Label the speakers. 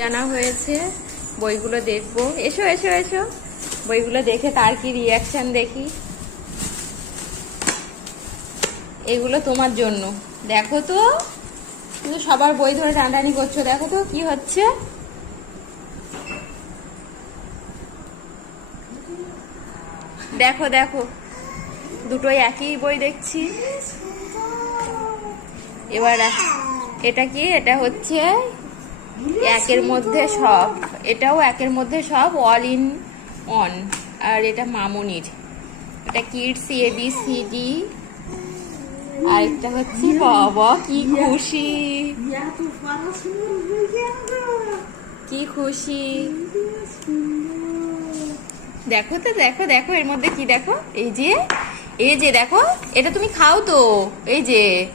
Speaker 1: আনা হয়েছে। বইগুলো দেখব। এসো এসো এসো। বইগুলো দেখে তার কি রিয়াকশন দেখি। এগুলো তোমার জন্য। দেখো তো। তুমি সবার বই ধরে টানটানি করছ। দেখো তো কি হচ্ছে। দেখো দেখো। দুটোই একই বই দেখছি। এবার এটা কি? এটা হচ্ছে একের মধ্যে সব। এটাও একের মধ্যে সব অল ইন অন আর এটা মামুনির। এটা kids A B C D আর একটা হচ্ছে বাবা কি খুশি। কি খুশি। দেখো তো, দেখো দেখো এর মধ্যে কি দেখো? এই যে এই যে দেখো, এটা তুমি খাও তো। এই যে।